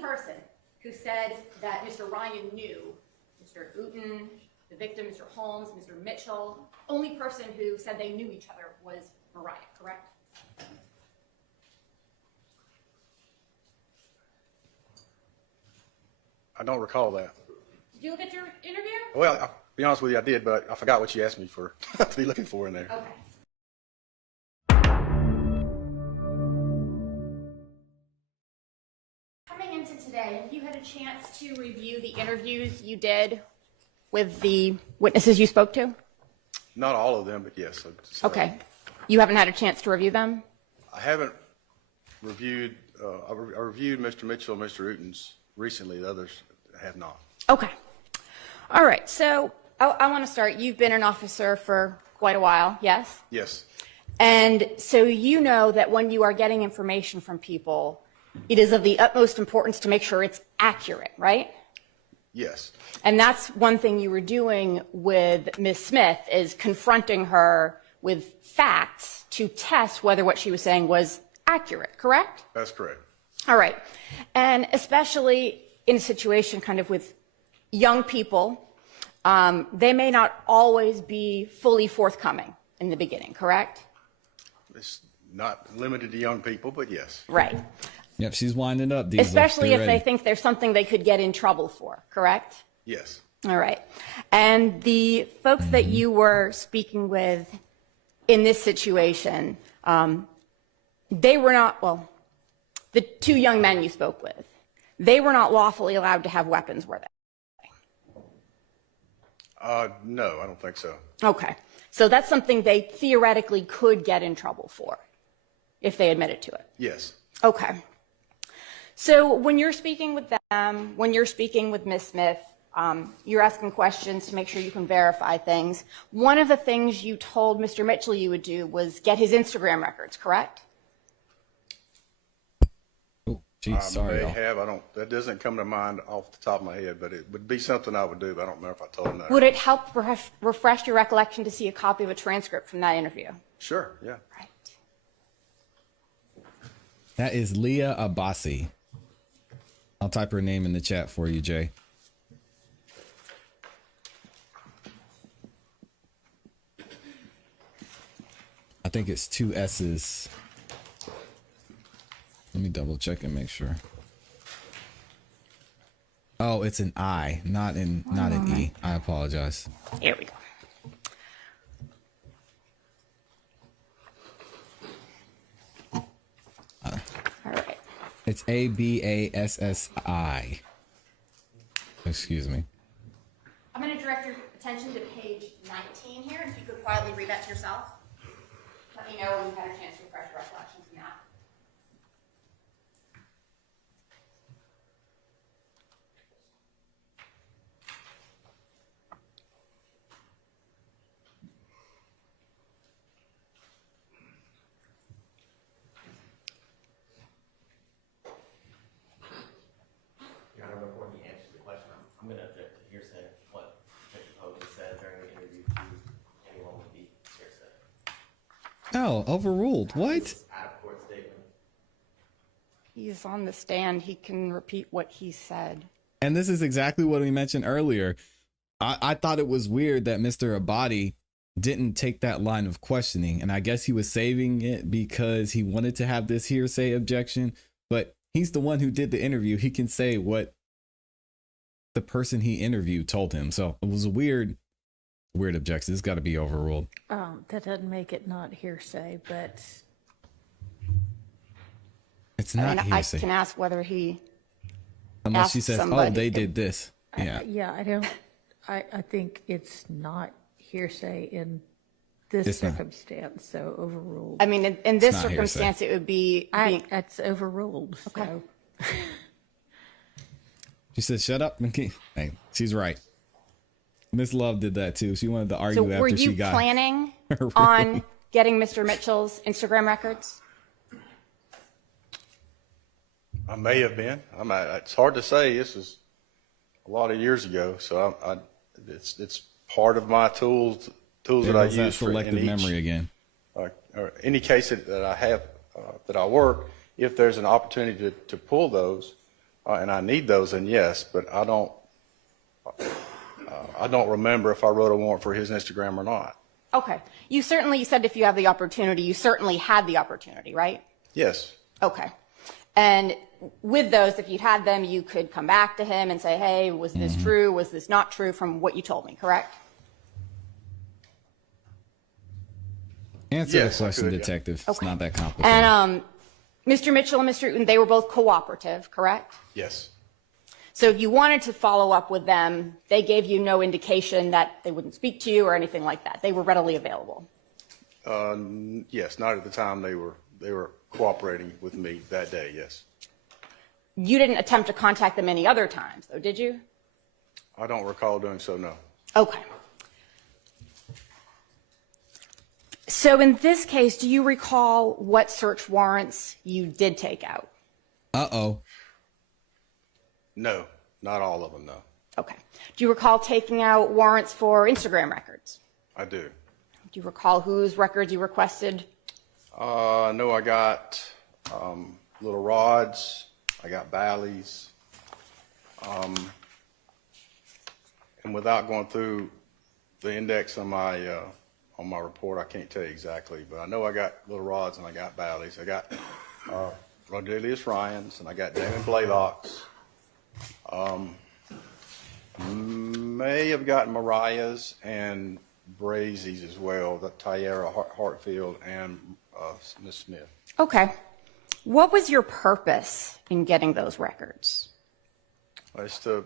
person who said that Mr. Ryan knew Mr. Uten, the victim, Mr. Holmes, Mr. Mitchell. Only person who said they knew each other was Mariah, correct? I don't recall that. Did you look at your interview? Well, I'll be honest with you, I did, but I forgot what you asked me for to be looking for in there. Okay. Coming into today, have you had a chance to review the interviews you did with the witnesses you spoke to? Not all of them, but yes. Okay. You haven't had a chance to review them? I haven't reviewed, I reviewed Mr. Mitchell and Mr. Uten's recently. The others have not. Okay. All right. So I want to start. You've been an officer for quite a while, yes? Yes. And so you know that when you are getting information from people, it is of the utmost importance to make sure it's accurate, right? Yes. And that's one thing you were doing with Ms. Smith, is confronting her with facts to test whether what she was saying was accurate, correct? That's correct. All right. And especially in a situation kind of with young people, they may not always be fully forthcoming in the beginning, correct? It's not limited to young people, but yes. Right. Yep, she's winding up. Diesel. Especially if ready. they think there's something they could get in trouble for, correct? Yes. All right. And the folks that you were speaking with in this situation, they were not, well, the two young men you spoke with, they were not lawfully allowed to have weapons, were they? No, I don't think so. Okay. So that's something they theoretically could get in trouble for if they admitted to it. Yes. Okay. So when you're speaking with them, when you're speaking with Ms. Smith, you're asking questions to make sure you can verify things. One of the things you told Mr. Mitchell you would do was get his Instagram records, correct? Oh, geez, sorry. May y'all. have. That doesn't come to mind off the top of my head, but it would be something I would do, but I don't remember if I told him that. Would it help refresh your recollection to see a copy of a transcript from that interview? Sure, yeah. Right. That is Leah Abbasi. I'll type her name in the chat for you, Jay. I think it's 2 S's. Let me double check and make sure. Oh, it's an I, not an E. I apologize. Here we go. All right. It's Abassi. Excuse me. I'm going to direct your attention to page 19 here. If you could quietly read that to yourself. Let me know when you've had a chance to refresh your recollection from that. Your Honor, before he answers the question, I'm going to object to hearsay. What Mr. Fulton said during the interview to anyone would be hearsay. Oh, overruled. What? Out of court statement. He's on the stand. He can repeat what he said. And this is exactly what we mentioned earlier. I thought it was weird that Mr. Abadi didn't take that line of questioning. And I guess he was saving it because he wanted to have this hearsay objection. But he's the one who did the interview. He can say what the person he interviewed told him. So it was a weird objection. It's got to be overruled. That doesn't make it not hearsay, but It's not I hearsay. can ask whether he Unless she asked says, somebody. oh, they did this. Yeah. I think it's not hearsay in this It's not. circumstance, so overruled. I mean, in this not circumstance, it would be being, That's overruled, so. She said, shut up. And keep. Hey, she's right. Miss Love did that too. She wanted to argue so were after you she got planning her on getting Mr. Mitchell's Instagram records? I may have been. It's hard to say. This is a lot of years ago, so it's part of my tools that I use for selective in each, memory again. or any case that I have that I work. If there's an opportunity to pull those, and I need those, and yes, but I don't remember if I wrote a warrant for his Instagram or not. Okay. You said if you have the opportunity, you certainly had the opportunity, right? Yes. Okay. And with those, if you'd had them, you could come back to him and say, hey, was this true? Was this not true from what you told me, correct? Answer Yes, the I question, could, yeah. detective. It's Okay. not that complicated. And Mr. Mitchell and Mr. Uten, they were both cooperative, correct? Yes. So if you wanted to follow up with them, they gave you no indication that they wouldn't speak to you or anything like that. They were readily available. Yes, not at the time they were cooperating with me that day, yes. You didn't attempt to contact them any other times, though, did you? I don't recall doing so, no. Okay. So in this case, do you recall what search warrants you did take out? Uh-oh. No, not all of them, no. Okay. Do you recall taking out warrants for Instagram records? I do. Do you recall whose records you requested? I know I got little rods, I got Bally's, and without going through the index on my report, I can't tell you exactly, but I know I got little rods and I got Bally's. I got Rodelius Ryans and I got Damon Blaylock's. May have gotten Mariah's and Brazy's as well, the Tyara Hartfield and Miss Smith. Okay. What was your purpose in getting those records? As to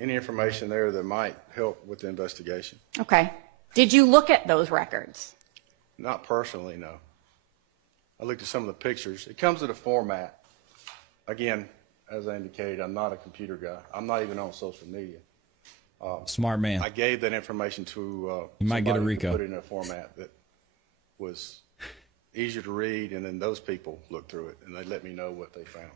any information there that might help with the investigation. Okay. Did you look at those records? Not personally, no. I looked at some of the pictures. It comes in a format. Again, as I indicated, I'm not a computer guy. I'm not even on social media. Smart man. I gave that information to You might get a somebody to RICO. put it in a format that was easier to read, and then those people looked through it, and they let me know what they found.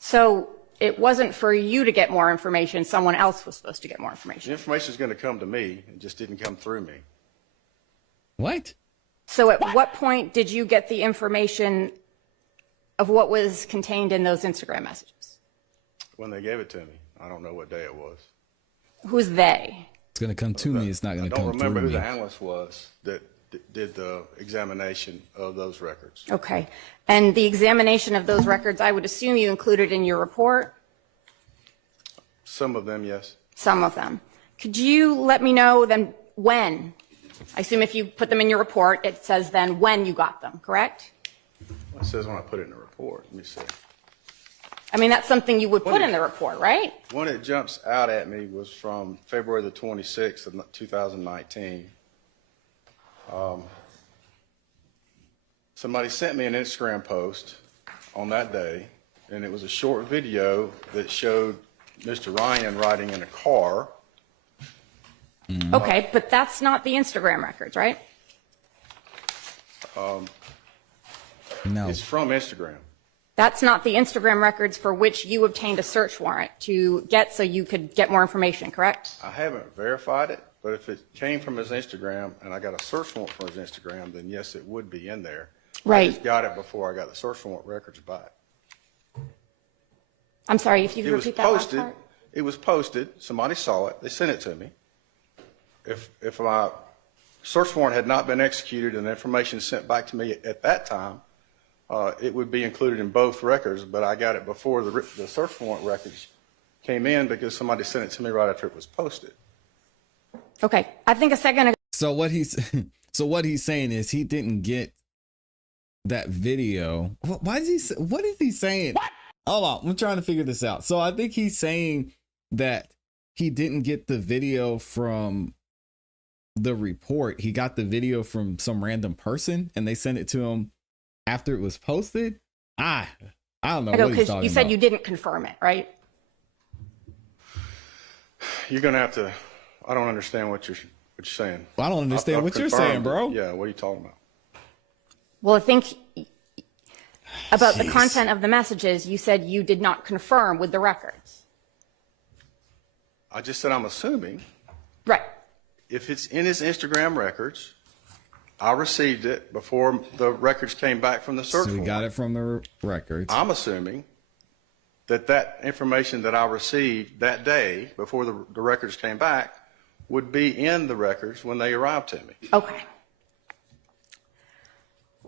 So it wasn't for you to get more information. Someone else was supposed to get more The information. information is going to come to me. It just didn't come through me. What? So at what point did you get the information of what was contained in those Instagram messages? When they gave it to me, I don't know what day it was. Who's they? It's going to come to me. It's not I going to don't come remember through who me. the analyst was that did the examination of those records. Okay. And the examination of those records, I would assume you included in your report? Some of them, yes. Some of them. Could you let me know then when? I assume if you put them in your report, it says then when you got them, correct? It says when I put it in the report. Let me see. I mean, that's something you would put in the report, right? One that jumps out at me was from February the 26th of 2019. Somebody sent me an Instagram post on that day, and it was a short video that showed Mr. Ryan riding in a car. Okay, but that's not the Instagram records, right? No. It's from Instagram. That's not the Instagram records for which you obtained a search warrant to get so you could get more information, correct? I haven't verified it, but if it came from his Instagram and I got a search warrant for his Instagram, then yes, it would be in there. I Right. just got it before I got the search warrant records back. I'm sorry, if you It could was repeat that last posted. part. It was posted. Somebody saw it. They sent it to me. If my search warrant had not been executed and the information sent back to me at that time, it would be included in both records. But I got it before the search warrant records came in because somebody sent it to me right after it was posted. Okay, I think a second ago. So what he's saying is he didn't get that video. What is he saying? What? Hold on, I'm trying to figure this out. So I think he's saying that he didn't get the video from the report. He got the video from some random person and they sent it to him after it was posted. I don't know what he's Because talking you said about. you didn't confirm it, right? You're going to have to, I don't understand what you're saying. I don't understand I've what you're confirmed saying, bro. it. Yeah, what are you talking about? Well, I think about the Jeez. content of the messages, you said you did not confirm with the records. I just said I'm assuming Right. if it's in his Instagram records, I received it before the records came back from the search So we warrant. got it from the records. I'm assuming that information that I received that day before the records came back would be in the records when they arrived to me. Okay.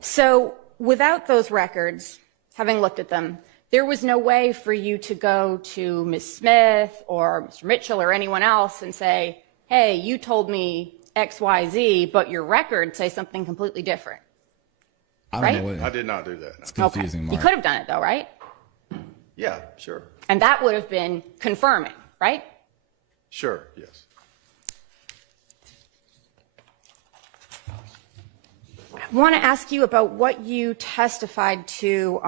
So without those records, having looked at them, there was no way for you to go to Ms. Smith or Mr. Mitchell or anyone else and say, hey, you told me X, Y, Z, but your records say something completely different. I don't Right? know what I did not do that. No. it's confusing, You Mark. could have done it though, right? Yeah, sure. And that would have been confirming, right? Sure, yes. I want to ask you about what you testified to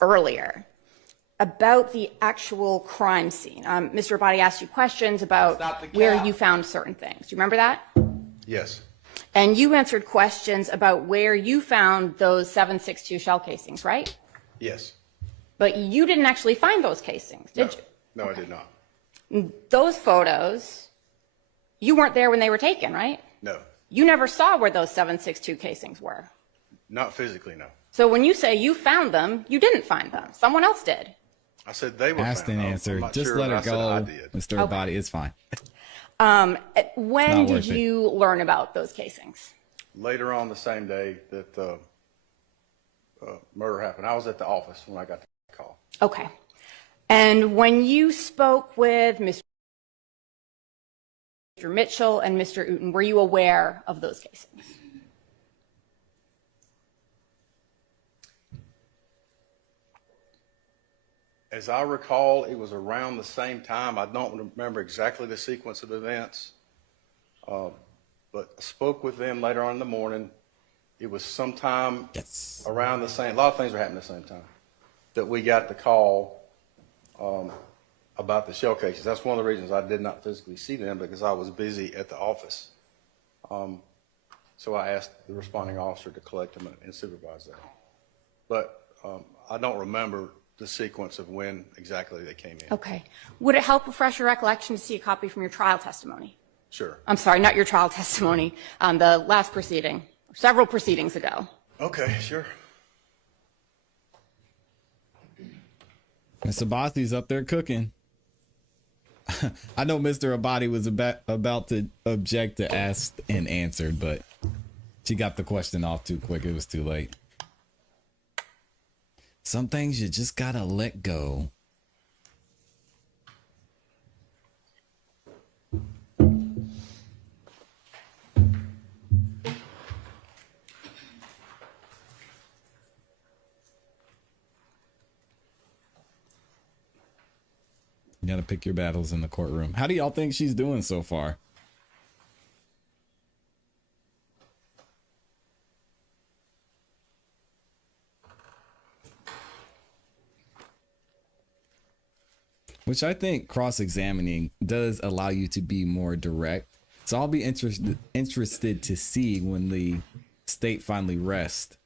earlier about the actual crime scene. Mr. Abadi asked you questions about where you found certain things. Do you remember that? Yes, And you answered questions about where you found those 7.62 shell casings, right? yes. But you didn't actually find those casings, did you? No, I did not. Those photos, you weren't there when they were taken, right? No, You never saw where those 7.62 casings were. not physically, no. So when you say you found them, you didn't find them. Someone else did. I said they were Asked found. and I'm answered. not Just sure let if I it said I go, did. Mr. Abadi. It's fine. When Not did worth it. you learn about those casings? Later on the same day that the murder happened, I was at the office when I got the call. Okay. And when you spoke with Mr. Mitchell and Mr. Uten, were you aware of those casings? As I recall, it was around the same time. I don't remember exactly the sequence of events, but I spoke with them later on in the morning. It was sometime Yes. around the same, a lot of things were happening at the same time, that we got the call about the shell cases. That's one of the reasons I did not physically see them, because I was busy at the office. So I asked the responding officer to collect them and supervise that. But I don't remember the sequence of when exactly they came in. Okay. Would it help refresh your recollection to see a copy from your trial testimony? Sure. I'm sorry, not your trial testimony, the last proceeding, several proceedings ago. Okay, sure. Mr. Abadi's up there cooking. I know Mr. Abadi was about to object to asked and answered, but she got the question off too quick. It was too late. Some things you just gotta let go. You gotta pick your battles in the courtroom. How do y'all think she's doing so far? Which I think cross-examining does allow you to be more direct. So I'll be interested to see when the state finally rests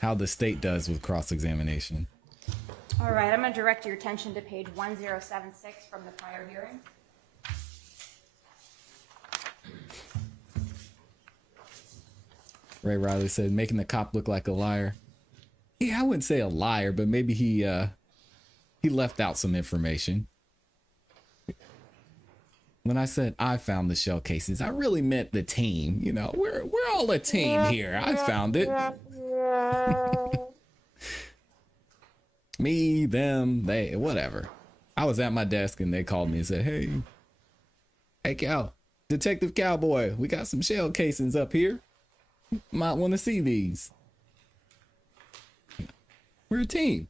how the state does with cross-examination. All right, I'm going to direct your attention to page 1076 from the prior hearing. Ray Riley said, making the cop look like a liar. Yeah, I wouldn't say a liar, but maybe he left out some information. When I said I found the shell casings, I really meant the team. You know, we're all a team here. I found it. Me, them, they, whatever. I was at my desk and they called me and said, hey, Cal, Detective Cowboy, we got some shell casings up here. Might want to see these. We're a team.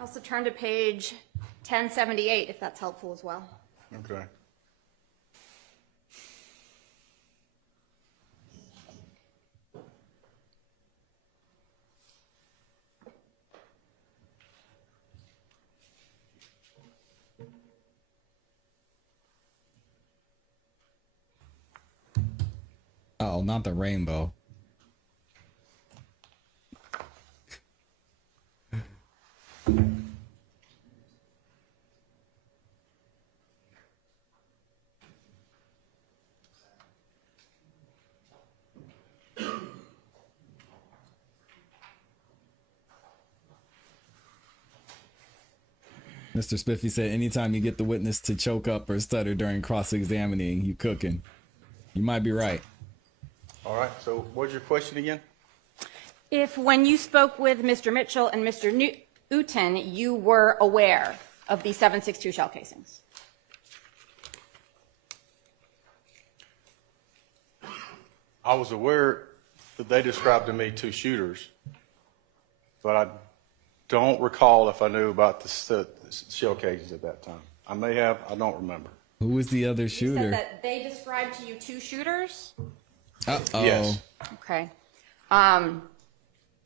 Also turn to page 1078 if that's helpful as well. Okay. Oh, not the rainbow. Mr. Spiffy said, anytime you get the witness to choke up or stutter during cross-examining, you cooking. You might be right. All right, so what's your question again? If when you spoke with Mr. Mitchell and Mr. Uten, you were aware of the 7.62 shell casings. I was aware that they described to me 2 shooters, but I don't recall if I knew about the shell casings at that time. I may have, I don't remember. Who was the other You shooter? said that they described to you 2 shooters? Uh-oh. Yes. Okay.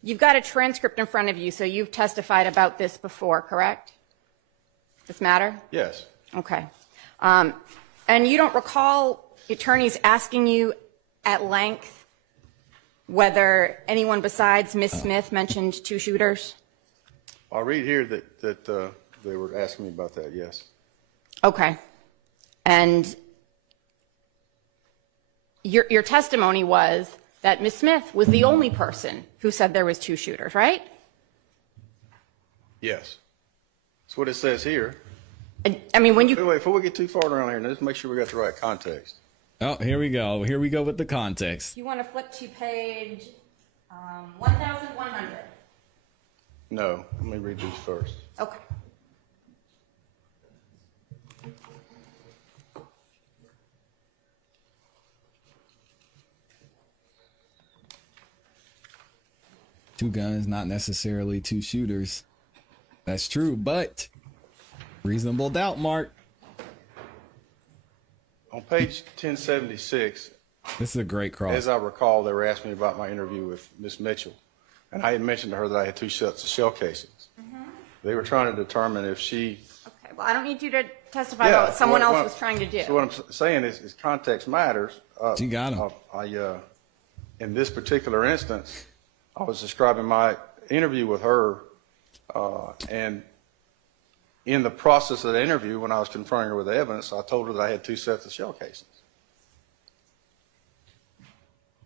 You've got a transcript in front of you, so you've testified about this before, correct? This matter? Yes. Okay. And you don't recall attorneys asking you at length whether anyone besides Ms. Smith mentioned 2 shooters? I read here that they were asking me about that, yes. Okay. And your testimony was that Ms. Smith was the only person who said there was 2 shooters, right? Yes. That's what it says here. I mean, when you... Wait, before we get too far around here, let's make sure we got the right context. Oh, here we go. Here we go with the context. You want to flip to page 1,100. No, let me read these first. Okay. Two guns, not necessarily 2 shooters. That's true, but reasonable doubt, Mark. On page 1076, This is a great cross. as I recall, they were asking me about my interview with Ms. Mitchell, and I had mentioned to her that I had 2 sets of shell casings. They were trying to determine if she... Okay. Well, I don't need you to testify about what someone else was trying to do. So what I'm saying is context matters. You got him. In this particular instance, I was describing my interview with her, and in the process of the interview, when I was confronting her with the evidence, I told her that I had 2 sets of shell casings.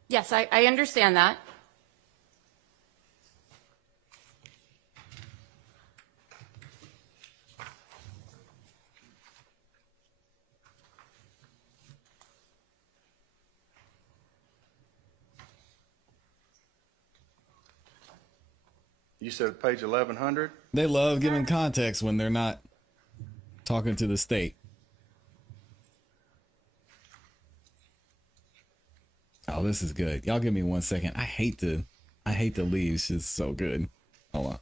Yes, I understand that. You said page 1100? They love giving context when they're not talking to the state. Oh, this is good. Y'all give me 1 second. I hate to leave. It's just so good. Hold on.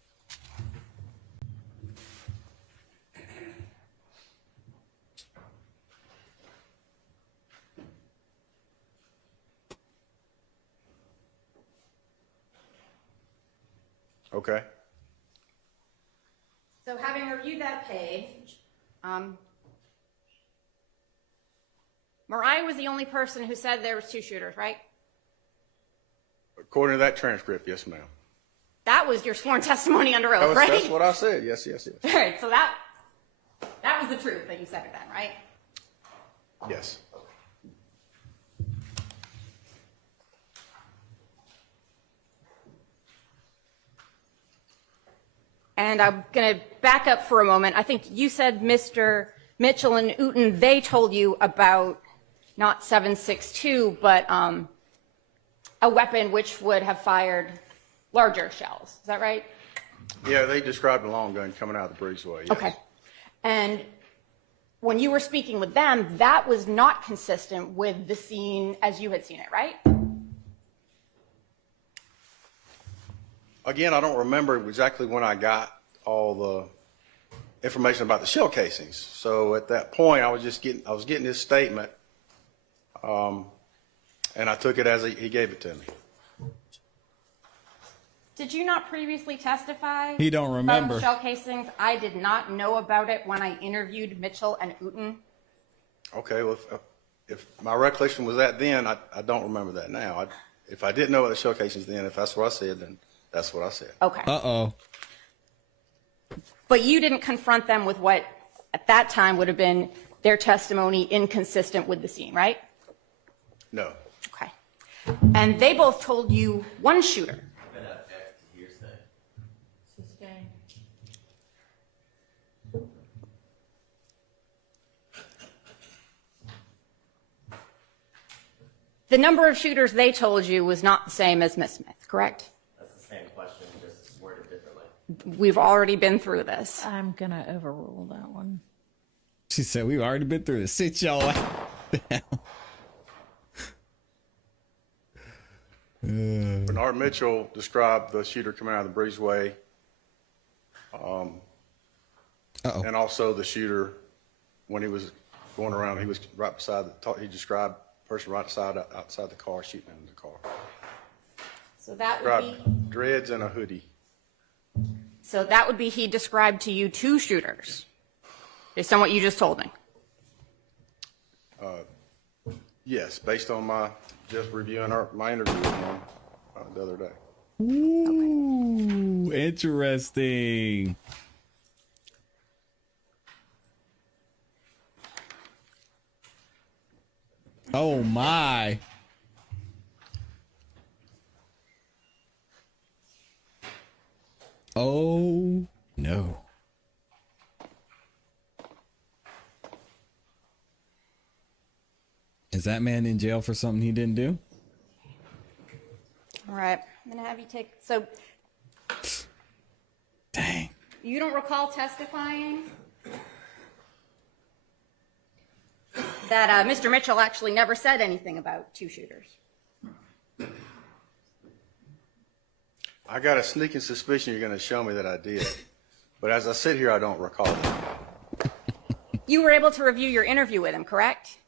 Okay. So having reviewed that page, Mariah was the only person who said there was 2 shooters, right? According to that transcript, yes, ma'am. That was your sworn testimony under oath, right? That's what I said. Yes, yes, yes. All right, so that was the truth that you said it then, right? Yes. And I'm going to back up for a moment. I think you said Mr. Mitchell and Uten, they told you about not 7.62, but a weapon which would have fired larger shells. Is that right? Yeah, they described a long gun coming out of the breezeway. Yes. Okay. And when you were speaking with them, that was not consistent with the scene as you had seen it, right? Again, I don't remember exactly when I got all the information about the shell casings. So at that point, I was getting his statement, and I took it as he gave it to me. Did you not previously testify? He don't remember. About shell casings. I did not know about it when I interviewed Mitchell and Uten. Okay, well, if my recollection was that then, I don't remember that now. If I didn't know about the shell casings then, if that's what I said, then that's what I said. Okay. Uh-oh. But you didn't confront them with what at that time would have been their testimony inconsistent with the scene, right? No. Okay. And they both told you 1 shooter. I'm gonna object to hearsay. The number of shooters they told you was not the same as Ms. Smith, correct? That's the same question, just worded differently. We've already been through this. I'm going to overrule that one. She said, we've already been through this. Sit y'all down. Bernard Mitchell described the shooter coming out of the breezeway, Uh-oh. and also the shooter when he was going around. He was right beside he described the person right outside the car shooting in the car. So that would be. Described dreads and a hoodie. So that would be he described to you 2 shooters, based on what you just told me. Yes, based on my just reviewing my interview with him the other day. Ooh, interesting. Oh my. Oh no. Is that man in jail for something he didn't do? All right, I'm gonna have you take, so Dang. you don't recall testifying that Mr. Mitchell actually never said anything about 2 shooters? I got a sneaking suspicion you're going to show me that I did, but as I sit here, I don't recall it. You were able to review your interview with him, correct?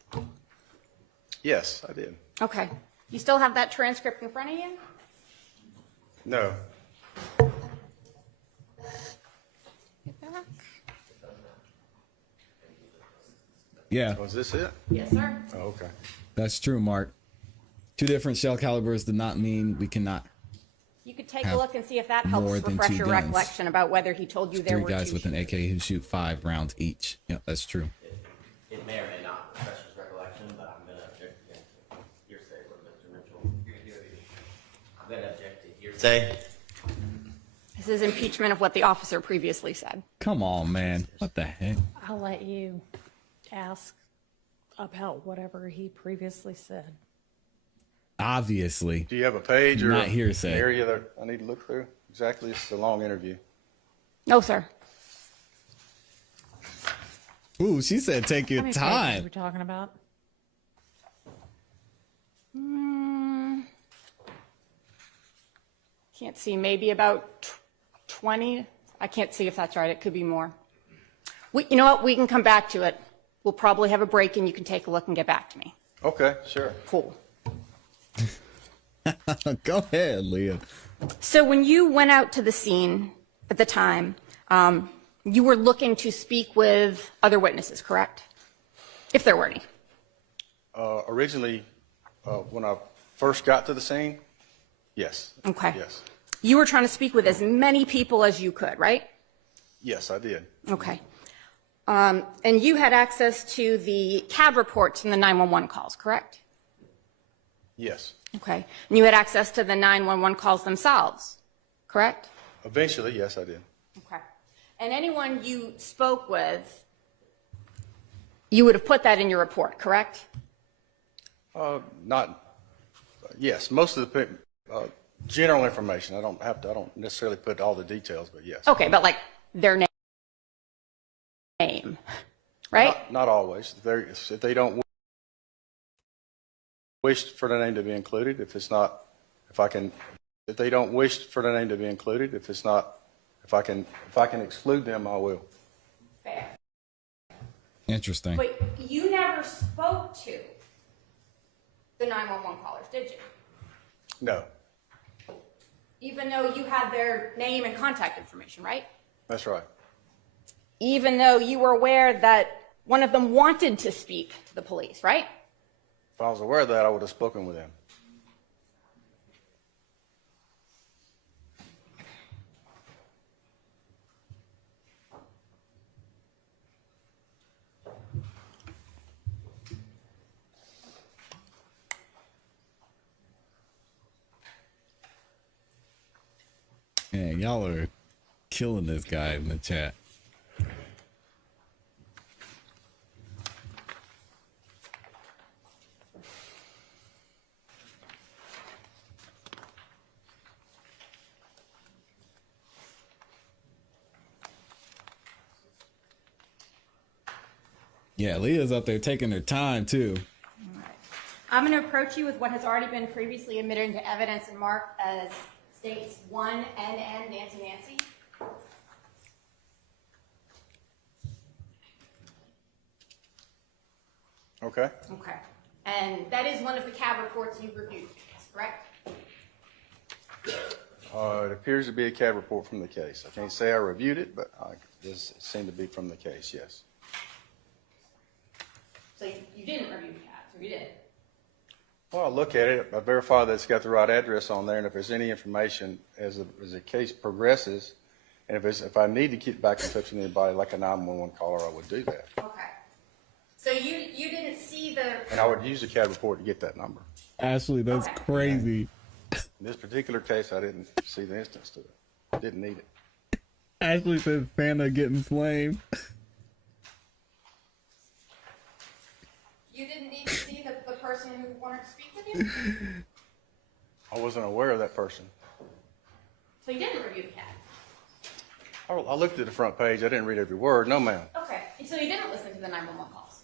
Yes, I did. Okay. You still have that transcript in front of you? No. Get back. Yeah, Was this it? Yes, sir. Oh, okay. that's true, Mark. 2 different shell calibers did not mean we cannot. You could take a Have look and see if that more helps than refresh 2 your guns. recollection about whether he told you there 3 were guys 2 with an AK shooters. who shoot 5 rounds each. Yeah, that's true. It may or may not refresh his recollection, but I'm gonna object again to hearsay with Mr. Mitchell. I'm gonna object to hearsay. This is impeachment of what the officer previously said. Come on, man. What the heck? I'll let you ask about whatever he previously said. Obviously. Do you have a page or Not an hearsay. area that I need to look through? Exactly. It's a long interview. No, sir. Ooh, she said take your How many pages time. are we talking about? Can't see, maybe about 20. I can't see if that's right. It could be more. You know what? We can come back to it. We'll probably have a break and you can take a look and get back to me. Okay, sure. Cool. Go ahead, Leah. So when you went out to the scene at the time, you were looking to speak with other witnesses, correct? If there were any. Originally, when I first got to the scene, yes. Okay. Yes. You were trying to speak with as many people as you could, right? Yes, I did. Okay. And you had access to the CAD reports and the 911 calls, correct? Yes. Okay. And you had access to the 911 calls themselves, correct? Eventually, yes, I did. Okay. And anyone you spoke with, you would have put that in your report, correct? Yes, most of the general information. I don't necessarily put all the details, but yes. Okay, but like their name, right? Not always. If they don't wish for the name to be included, if they don't wish for the name to be included, if I can exclude them, I will. Fair. Interesting. But you never spoke to the 911 callers, did you? No, Even though you had their name and contact information, right? that's right. Even though you were aware that one of them wanted to speak to the police, right? If I was aware of that, I would have spoken with them. Man, y'all are killing this guy in the chat. Yeah, Leah's up there taking her time too. I'm going to approach you with what has already been previously admitted into evidence and marked as states 1 NN Nancy Nancy. Okay. Okay. And that is one of the CAB reports you've reviewed, correct? It appears to be a CAB report from the case. I can't say I reviewed it, but this seemed to be from the case, yes. So you didn't review the CABs, or you did? Well, I look at it, I verify that it's got the right address on there, and if there's any information as the case progresses, and if I need to get back in touch with anybody like a 911 caller, I would do that. Okay. So you didn't see the... And I would use the CAD report to get that number. Ashley, that's Okay. crazy. In this particular case, I didn't see the instance to it. Didn't need it. Ashley says Santa getting flamed. You didn't need to see the person who wanted to speak with you? I wasn't aware of that person. So you didn't review the CAB? I looked at the front page. I didn't read every word. No, ma'am. Okay. And so you didn't listen to the 911 calls?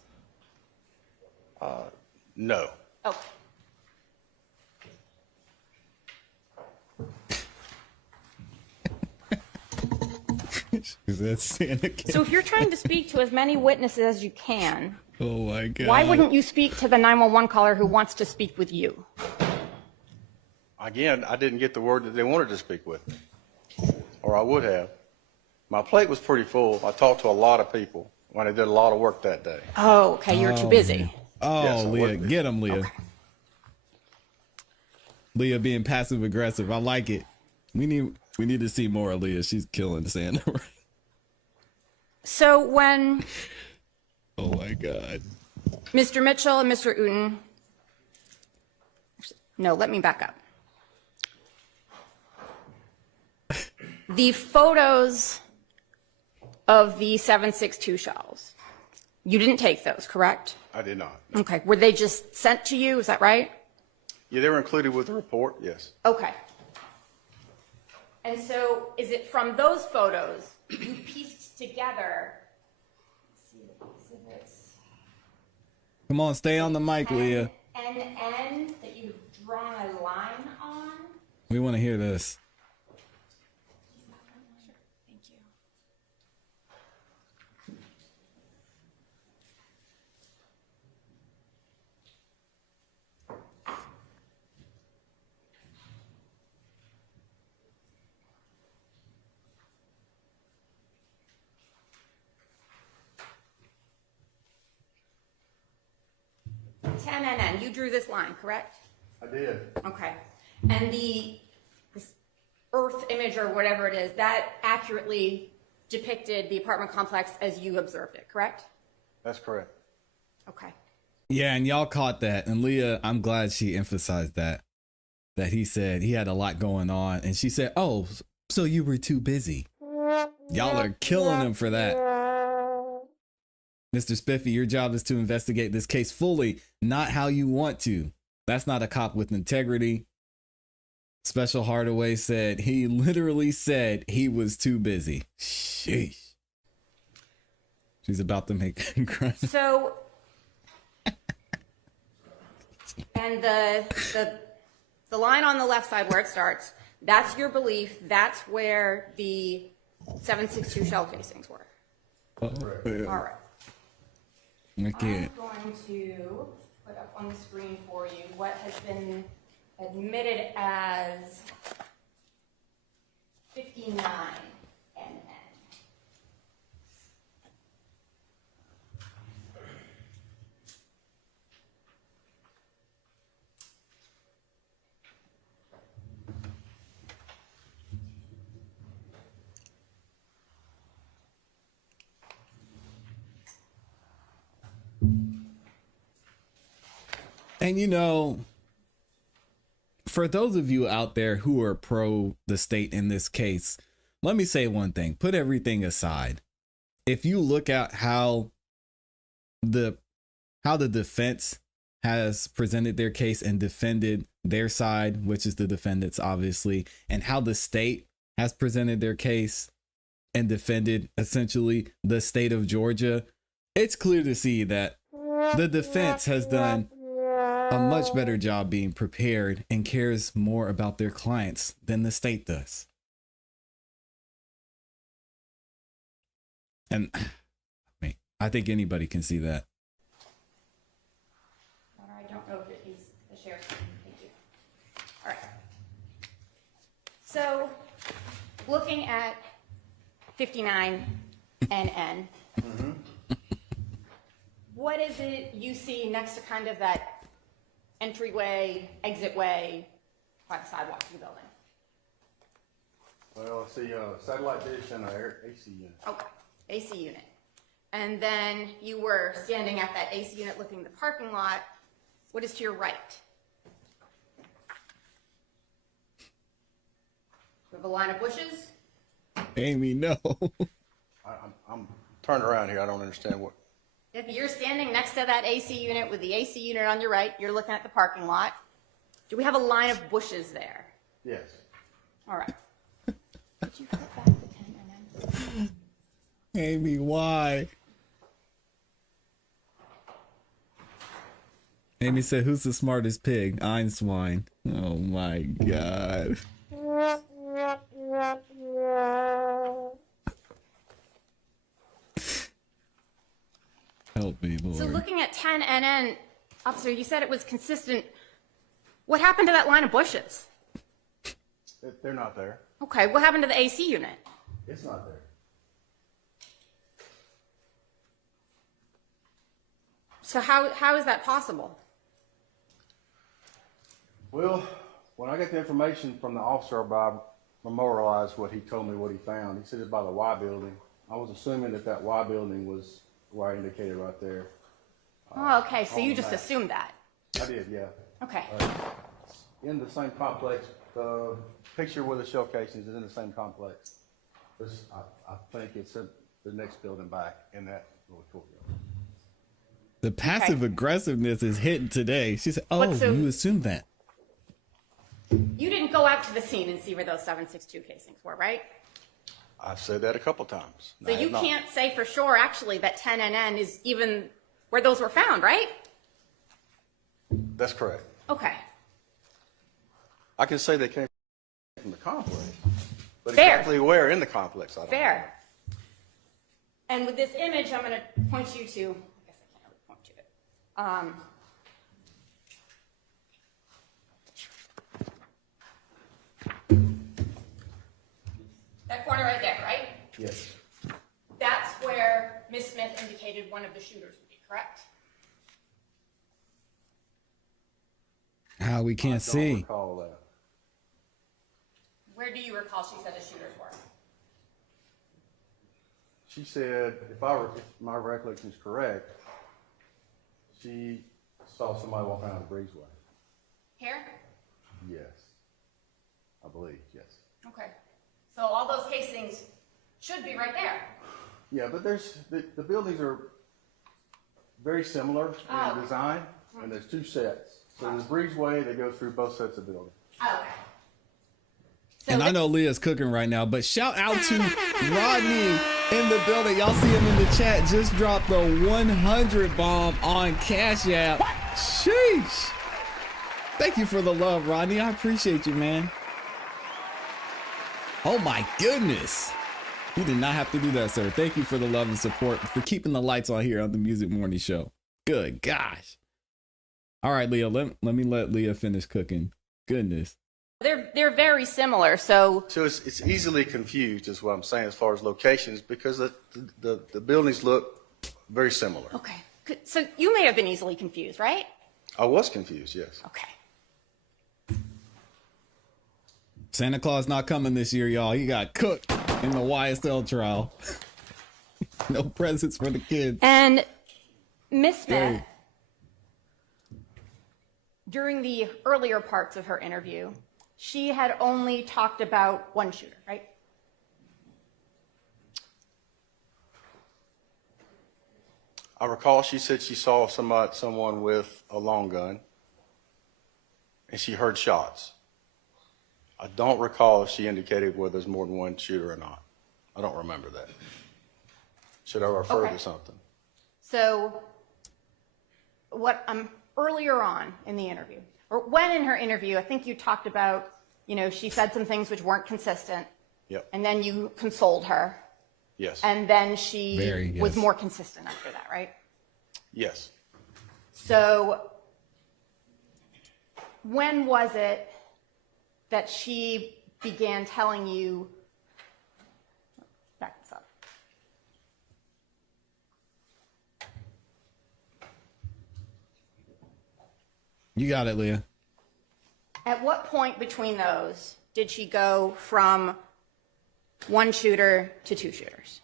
No. Okay. That's Santa. So if you're trying to speak to as many witnesses as you can, Oh my God. why wouldn't you speak to the 911 caller who wants to speak with you? Again, I didn't get the word that they wanted to speak with me, or I would have. My plate was pretty full. I talked to a lot of people when I did a lot of work that day. Oh, okay. You're too busy. Oh, Yes, I Leah, would be. get him, Leah. Okay. Leah being passive aggressive. I like it. We need to see more of Leah. She's killing Santa. So when Oh my God. Mr. Mitchell and Mr. Uten, no, let me back up. The photos of the 7.62 shells, you didn't take those, correct? I did not. Okay. Were they just sent to you? Is that right? Yeah, they were included with the report, yes. Okay. And so is it from those photos you pieced together? Let's see the exhibits. Come on, stay on the mic, Leah. NN that you've drawn a line on? We want to hear this. Sure. Thank you. Ten NN. You drew this line, correct? I did. Okay. And this Earth image or whatever it is, that accurately depicted the apartment complex as you observed it, correct? That's correct. Okay. Yeah, and y'all caught that. And Leah, I'm glad she emphasized that he said he had a lot going on. And she said, oh, so you were too busy. Y'all are killing him for that. Mr. Spiffy, your job is to investigate this case fully, not how you want to. That's not a cop with integrity. Special Hardaway said he literally said he was too busy. Sheesh. She's about to make him cry. So, and the line on the left side where it starts, that's your belief. That's where the 7.62 shell casings were. All right. Okay. I'm going to put up on the screen for you what has been admitted as 59 NN. And you know, for those of you out there who are pro the state in this case, let me say one thing, put everything aside. If you look at how the defense has presented their case and defended their side, which is the defendants, obviously, and how the state has presented their case and defended essentially the state of Georgia, It's clear to see that the defense has done a much better job being prepared and cares more about their clients than the state does. And I think anybody can see that. I don't know if it is the sheriff's. Thank you. All right. So, looking at 59 NN, what is it you see next to kind of that entryway, exitway by the sidewalk to the building? Well, I see a satellite dish and an AC unit. Okay, AC unit. And then you were standing at that AC unit looking at the parking lot. What is to your right? We have a line of bushes. Amy, no. I'm turned around here. I don't understand what. If you're standing next to that AC unit with the AC unit on your right, you're looking at the parking lot. Do we have a line of bushes there? Yes. All right. Did you flip back the 10 and then? Amy, why? Amy said, who's the smartest pig? I'm swine. Oh my God. Help me, Lord. So looking at 10 NN, officer, you said it was consistent. What happened to that line of bushes? They're not there. Okay, what happened to the AC unit? It's not there. So how is that possible? Well, when I got the information from the officer, I memorialized what he told me, what he found. He said it's by the Y building. I was assuming that Y building was where I indicated right there. Oh, okay, so on you the just map. assumed that. I did, yeah. Okay. In the same complex. The picture with the shell casings is in the same complex. I think it's in the next building back in that little courtyard. The passive aggressiveness is hitting today. She said, oh, so- you assumed that. You didn't go out to the scene and see where those 7.62 casings were, right? I've said that a couple times. So you can't say for sure, actually, that 10 NN is even where those were found, right? That's correct. Okay. I can say they came from the complex, but Fair. exactly where in the complex, I don't know. Fair. And with this image, I'm going to point you to, I guess I can't really point to it. That corner right there, right? Yes. That's where Ms. Smith indicated one of the shooters would be, correct? How we can't I don't see. recall that. Where do you recall she said the shooters were? She said, if my recollection is correct, she saw somebody walking out of the breezeway. Here? Yes. I believe, yes. Okay. So all those casings should be right there. Yeah, but the buildings are very similar Oh. in design, and there's two sets. So there's breezeway that goes through both sets of buildings. Oh, okay. So And I know Leah's cooking right now, but shout out to Rodney in the building. Y'all see him in the chat. Just dropped the 100 bomb on Cash App. Sheesh. Thank you for the love, Rodney. I appreciate you, man. Oh my goodness. You did not have to do that, sir. Thank you for the love and support, for keeping the lights on here on the Music Morning Show. Good gosh. All right, Leah, let me let Leah finish cooking. Goodness. they're very similar. So So it's easily confused, is what I'm saying, as far as locations, because the buildings look very similar. okay. So you may have been easily confused, right? I was confused, yes. Okay. Santa Claus not coming this year, y'all. He got cooked in the YSL trial. No presents for the kids. And Miss Smith, Hey. during the earlier parts of her interview, she had only talked about one shooter, right? I recall she said she saw someone with a long gun, and she heard shots. I don't recall if she indicated whether there's more than one shooter or not. I don't remember that. Should I refer Okay. to something? So earlier on in the interview, or when in her interview, I think you talked about, she said some things which weren't consistent. Yep. And then you consoled her. Yes. And then she was yes. more consistent after that, right? Yes. So when was it that she began telling you, back this up. You got it, Leah. At what point between those did she go from one shooter to two shooters?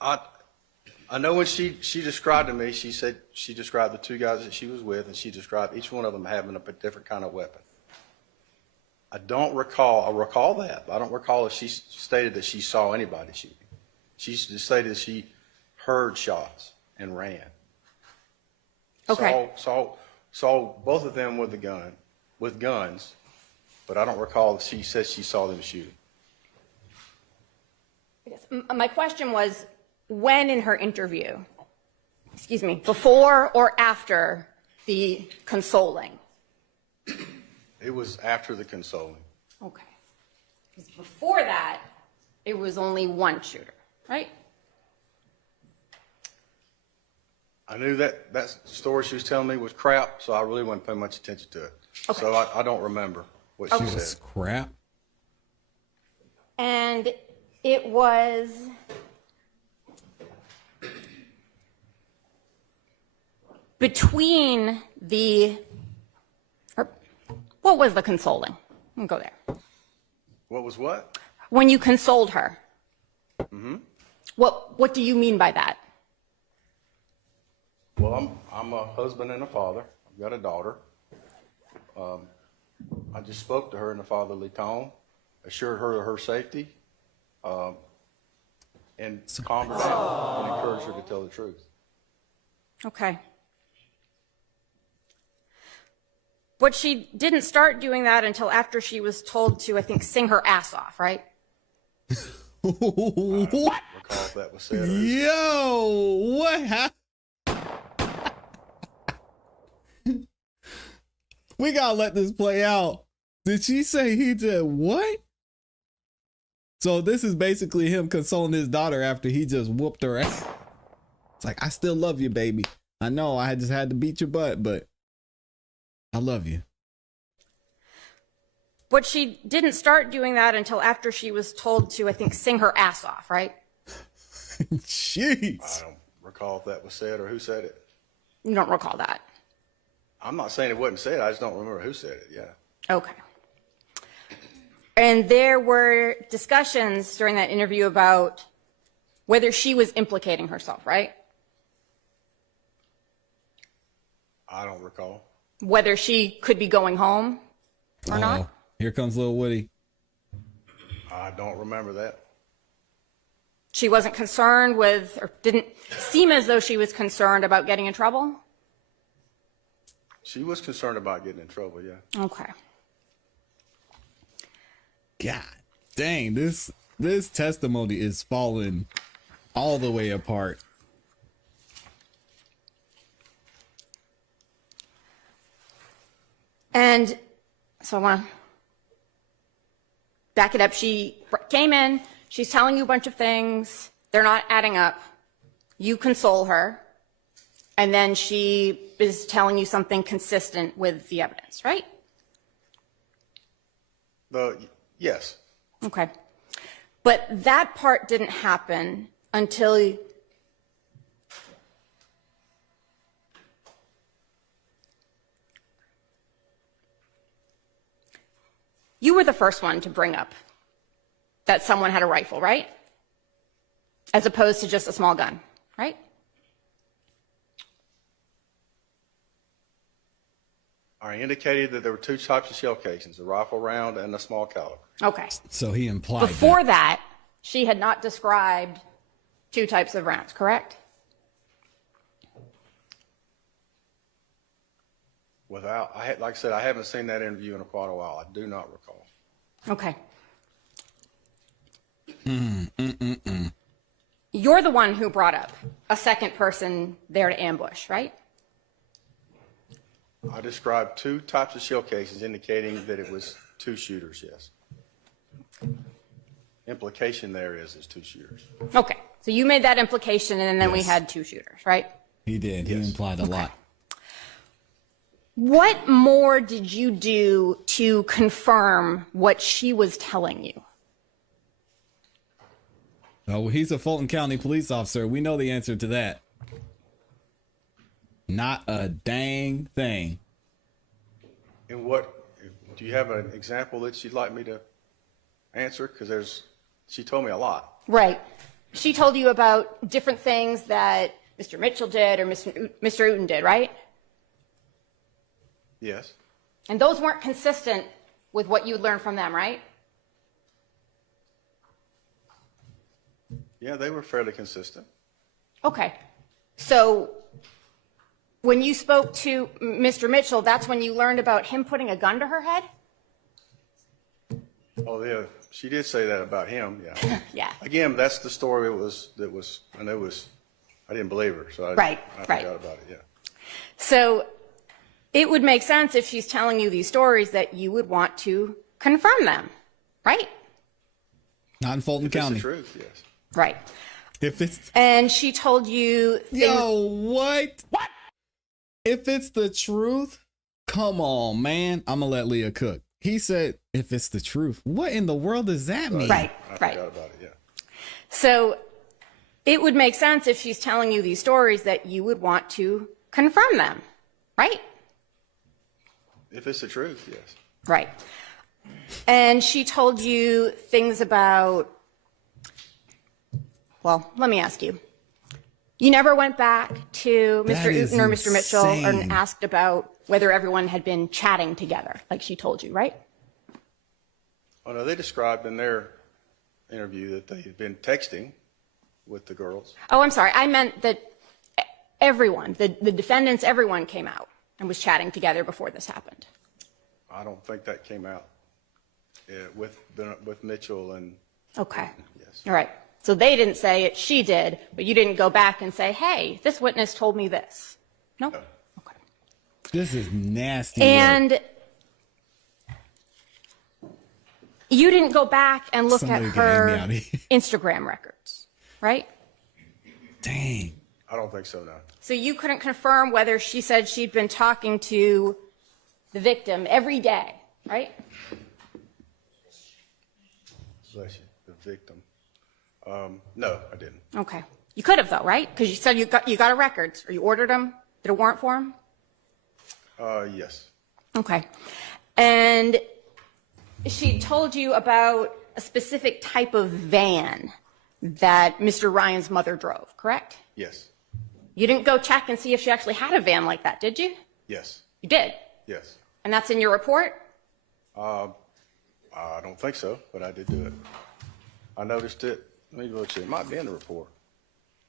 I know when she described to me, she said she described the two guys that she was with, and she described each one of them having a different kind of weapon. I recall that, but I don't recall if she stated that she saw anybody shooting. She just stated that she heard shots and ran. Okay. Saw both of them with guns, but I don't recall if she said she saw them shooting. My question was, when in her interview, before or after the consoling? It was after the consoling. Okay. Because before that, it was only one shooter, right? I knew that story she was telling me was crap, so I really wasn't paying much attention to it. Okay. So I don't remember what she This said. crap. And it was between what was the consoling? We'll go there. What was what? When you consoled her. Mm-hmm. What do you mean by that? Well, I'm a husband and a father. I've got a daughter. I just spoke to her in a fatherly tone, assured her of her safety, and calmed her down and encouraged her to tell the truth. Okay. But she didn't start doing that until after she was told to, I think, sing her ass off, right? I don't recall if that was said or who said it. Yo, what happened? We gotta let this play out. Did she say he did what? So this is basically him consoling his daughter after he just whooped her ass. It's like, I still love you, baby. I know I just had to beat your butt, but I love you. But she didn't start doing that until after she was told to, I think, sing her ass off, right? Jeez. I don't recall if that was said or who said it. You don't recall that. I'm not saying it wasn't said. I just don't remember who said it. Yeah. Okay. And there were discussions during that interview about whether she was implicating herself, right? I don't recall. Whether she could be going home or not? Here comes little Woody. I don't remember that. She wasn't concerned with, or didn't seem as though she was concerned about getting in trouble? She was concerned about getting in trouble, yeah. Okay. God dang, this testimony is falling all the way apart. And so I want to back it up. She came in, she's telling you a bunch of things, they're not adding up. You console her, and then she is telling you something consistent with the evidence, right? Yes. Okay. But that part didn't happen until you were the first one to bring up that someone had a rifle, right? As opposed to just a small gun, right? I indicated that there were two types of shell casings, a rifle round and a small caliber. Okay. So he implied Before that, she had not described two types of rounds, correct? Like I said, I haven't seen that interview in quite a while. I do not recall. Okay. You're the one who brought up a second person there to ambush, right? I described 2 types of shell casings indicating that it was 2 shooters, yes. Implication there is 2 shooters. Okay. So you made that implication, and then we Yes. had 2 shooters, right? He did. He Yes. implied a lot. What more did you do to confirm what she was telling you? Oh, he's a Fulton County police officer. We know the answer to that. Not a dang thing. And what, do you have an example that you'd like me to answer? Because she told me a lot. Right. She told you about different things that Mr. Mitchell did or Mr. Uten did, right? Yes. And those weren't consistent with what you'd learned from them, right? Yeah, they were fairly consistent. Okay. So when you spoke to Mr. Mitchell, that's when you learned about him putting a gun to her head? Oh, yeah, she did say that about him, yeah. Yeah. Again, that's the story and I didn't believe her, so I Right. forgot about it, yeah. So it would make sense if she's telling you these stories that you would want to confirm them, right? Not in Fulton If it's County. the truth, yes. Right. If it's And she told you things. yo, what? What? If it's the truth, come on, man. I'm gonna let Leah cook. He said, "If it's the truth." What in the world does that mean? Right. I Right. forgot about it, yeah. So it would make sense if she's telling you these stories that you would want to confirm them, right? If it's the truth, yes. Right. And she told you things about, well, let me ask you. You never went back to That Mr. is Uten or Mr. Mitchell insane. and asked about whether everyone had been chatting together, like she told you, right? Oh, no, they described in their interview that they had been texting with the girls. Oh, I'm sorry. I meant that everyone, the defendants, everyone came out and was chatting together before this happened. I don't think that came out with Mitchell and, Okay. yes. All right. So they didn't say it, she did, but you didn't go back and say, hey, this witness told me this. No? No. Okay. This is nasty. work. And you didn't go back and look Somebody at get Amy her out of here. Instagram records, right? Dang. I don't think so, no. So you couldn't confirm whether she said she'd been talking to the victim every day, right? Bless you, the victim. No, I didn't. Okay. You could have, though, right? Because you said you got a record, or you ordered them, did a warrant for them? Yes. Okay. And she told you about a specific type of van that Mr. Ryan's mother drove, correct? Yes. You didn't go check and see if she actually had a van like that, did you? Yes. You did. Yes. And that's in your report? I don't think so, but I did do it. I noticed it. Let me look see. It might be in the report.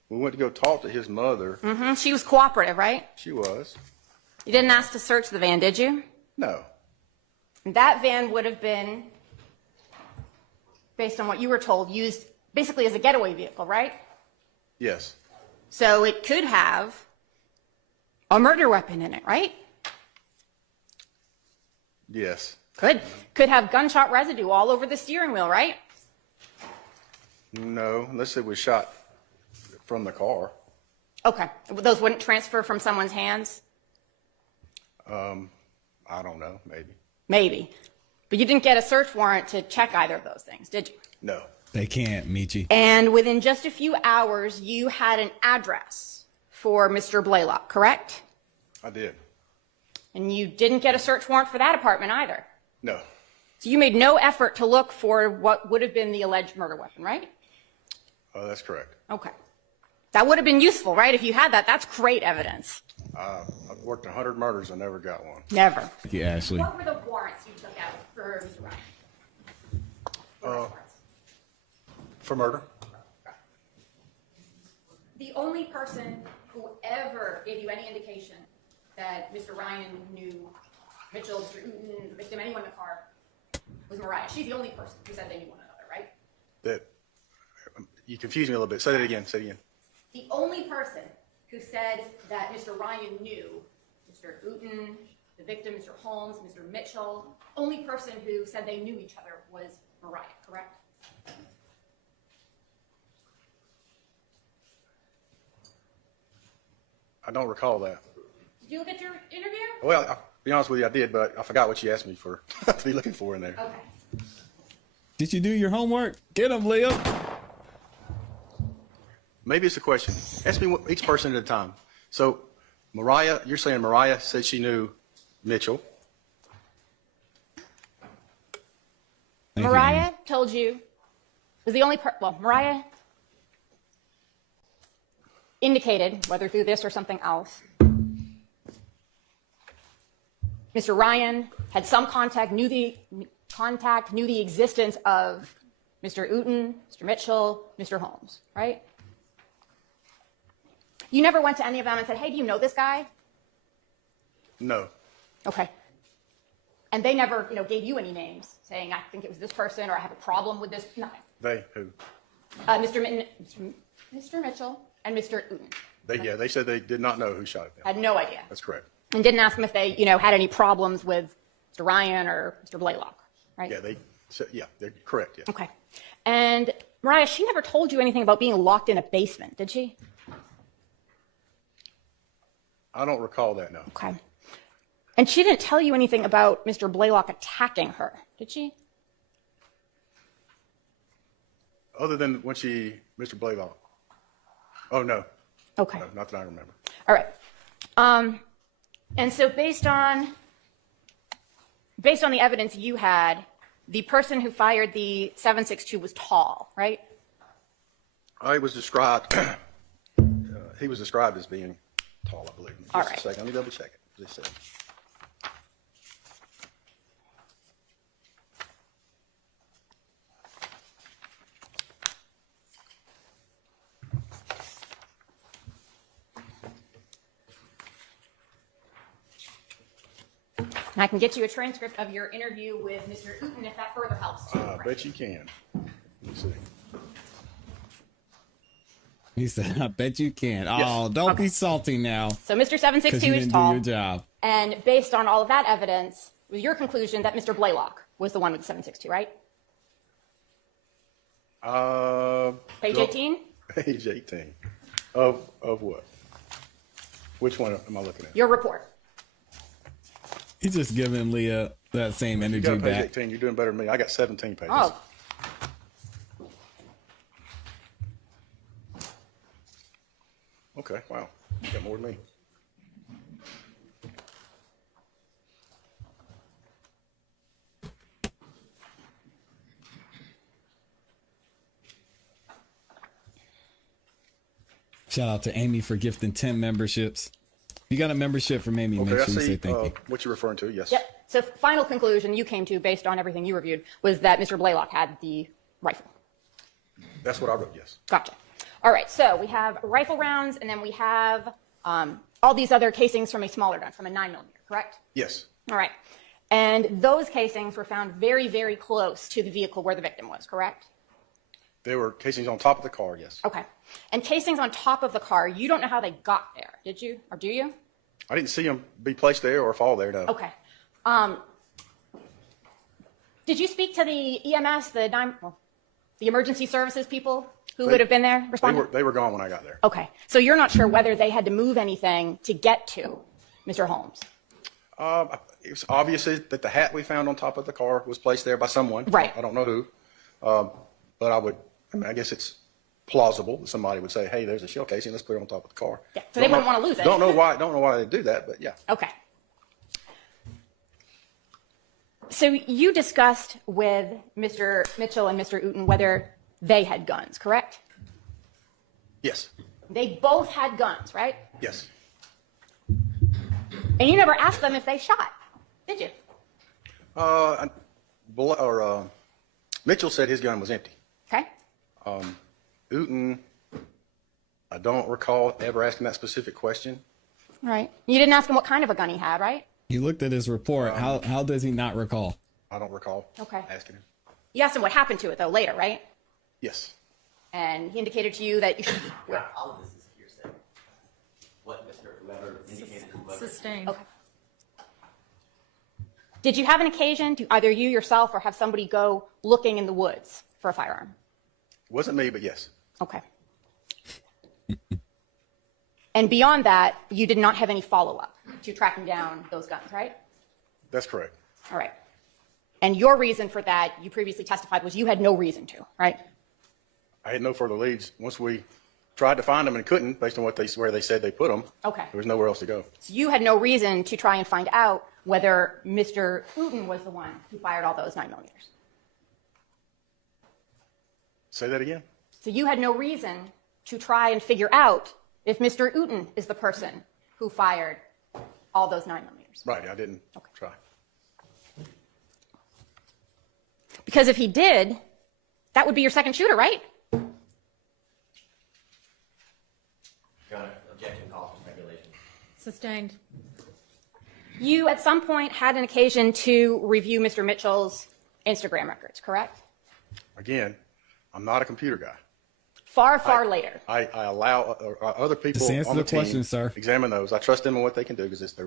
We went to go talk to his mother. She was cooperative, right? She was. You didn't ask to search the van, did you? No. And that van would have been, based on what you were told, used basically as a getaway vehicle, right? Yes. So it could have a murder weapon in it, right? Yes. Could have gunshot residue all over the steering wheel, right? No, unless it was shot from the car. Okay. Those wouldn't transfer from someone's hands? I don't know, maybe. Maybe. But you didn't get a search warrant to check either of those things, did you? No. They can't, Michi. And within just a few hours, you had an address for Mr. Blaylock, correct? I did. And you didn't get a search warrant for that apartment either. No. So you made no effort to look for what would have been the alleged murder weapon, right? That's correct. Okay. That would have been useful, right? If you had that, that's great evidence. I've worked 100 murders. I never got one. Never. Thank you, Ashley. What were the warrants you took out for Mr. Ryan? For murder? The only person who ever gave you any indication that Mr. Ryan knew Mitchell, Mr. Uten, the victim, anyone in the car, was Mariah. She's the only person who said they knew one another, right? That you confused me a little bit. Say that again. Say it again. The only person who said that Mr. Ryan knew Mr. Uten, the victim, Mr. Holmes, Mr. Mitchell, only person who said they knew each other was Mariah, correct? I don't recall that. Did you look at your interview? Well, I'll be honest with you, I did, but I forgot what you asked me for to be looking for in there. Okay. Did you do your homework? Get him, Leah. Maybe it's a question. Ask me each person at a time. So, Mariah, you're saying Mariah said she knew Mitchell. Thank you, Mariah Amy. told you, was the only Mariah indicated, whether through this or something else, Mr. Ryan had some contact, knew the existence of Mr. Uten, Mr. Mitchell, Mr. Holmes, right? You never went to any of them and said, hey, do you know this guy? No. Okay. And they never, gave you any names, saying, I think it was this person, or I have a problem with this. Nothing. They who? Mr. Mitchell and Mr. Uten. They said they did not know who shot them. Had no idea. That's correct. And didn't ask them if they, had any problems with Mr. Ryan or Mr. Blaylock, right? Yeah, they said, yeah, they're correct. Yeah. Okay. And Mariah, she never told you anything about being locked in a basement, did she? I don't recall that, no. Okay. And she didn't tell you anything about Mr. Blaylock attacking her, did she? Other than when Mr. Blaylock. Oh, no. Okay. No, not that I remember. All right. And so based on the evidence you had, the person who fired the 7.62 was tall, right? He was described as being tall, I believe. Just All a right. second. Let me double check it. Just a second. And I can get you a transcript of your interview with Mr. Uten if that further helps too. I bet you can. Let me see. He said, I bet you can. Oh, don't be salty now. So Mr. Because 7.62 you is didn't tall. do your job. And based on all of that evidence, was your conclusion that Mr. Blaylock was the one with the 7.62, right? Page 18? Page 18. Of what? Which one am I looking at? Your report. He's just giving Leah that same You energy got page back. 18. You're doing better than me. I got 17 pages. Oh, Okay. Wow. You got more than me. Shout out to Amy for gifting 10 memberships. If you got a membership from Amy, Okay, make I sure you see say thank you. what you're referring to. Yes. yep. So final conclusion you came to based on everything you reviewed was that Mr. Blaylock had the rifle. That's what I wrote. Yes. Gotcha. All right, so we have rifle rounds, and then we have all these other casings from a smaller gun, from a 9mm, correct? Yes. All right. And those casings were found very, very close to the vehicle where the victim was, correct? There were casings on top of the car. Yes. Okay. And casings on top of the car, you don't know how they got there, did you? Or do you? I didn't see them be placed there or fall there. No. Okay. Did you speak to the EMS, the emergency services people who would have been there responding? They were gone when I got there. Okay. So you're not sure whether they had to move anything to get to Mr. Holmes? It was obvious that the hat we found on top of the car was placed there by someone. Right. I don't know who. But I guess it's plausible that somebody would say, hey, there's a shell casing, let's put it on top of the car. Yeah, so they wouldn't want to lose it. Don't know why they do that, but yeah. Okay. So you discussed with Mr. Mitchell and Mr. Uten whether they had guns, correct? Yes. They both had guns, right? Yes. And you never asked them if they shot, did you? Mitchell said his gun was empty. Okay. Uten, I don't recall ever asking that specific question. All right. You didn't ask him what kind of a gun he had, right? He looked at his report. How does he not recall? I don't recall Okay. asking him. You asked him what happened to it, though, later, right? Yes. And he indicated to you that you should. All of this is hearsay. What Mr. Whoever indicated whoever. Sustained. Okay. Did you have an occasion to either you yourself or have somebody go looking in the woods for a firearm? Wasn't me, but yes. Okay. And beyond that, you did not have any follow-up to tracking down those guns, right? That's correct. All right. And your reason for that, you previously testified, was you had no reason to, right? I had no further leads. Once we tried to find them and couldn't, based on where they said they put them, Okay. there was nowhere else to go. So you had no reason to try and find out whether Mr. Fulton was the one who fired all those 9mm. Say that again? So you had no reason to try and figure out if Mr. Fulton is the person who fired all those 9mm. Right, I didn't try. Because if he did, that would be your second shooter, right? Your Honor, objection calls for speculation. Sustained. You, at some point, had an occasion to review Mr. Mitchell's Instagram records, correct? Again, I'm not a computer guy. Far later. I allow other people Just answer on the the question, team sir. examine those. I trust them in what they can do because they're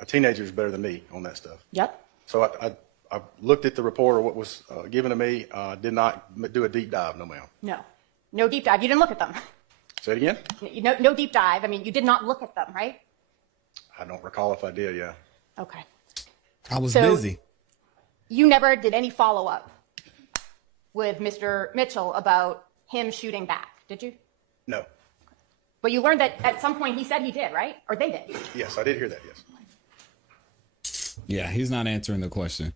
a teenager is better than me on that stuff. Yep. So I looked at the report or what was given to me. Did not do a deep dive, no ma'am. No. No deep dive. You didn't look at them. Say it again? No deep dive. I mean, you did not look at them, right? I don't recall if I did, yeah. Okay. I was So- busy. You never did any follow-up with Mr. Mitchell about him shooting back, did you? No. But you learned that at some point he said he did, right? Or they did. Yes, I did hear that, yes. Yeah, he's not answering the question.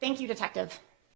Thank you, Detective.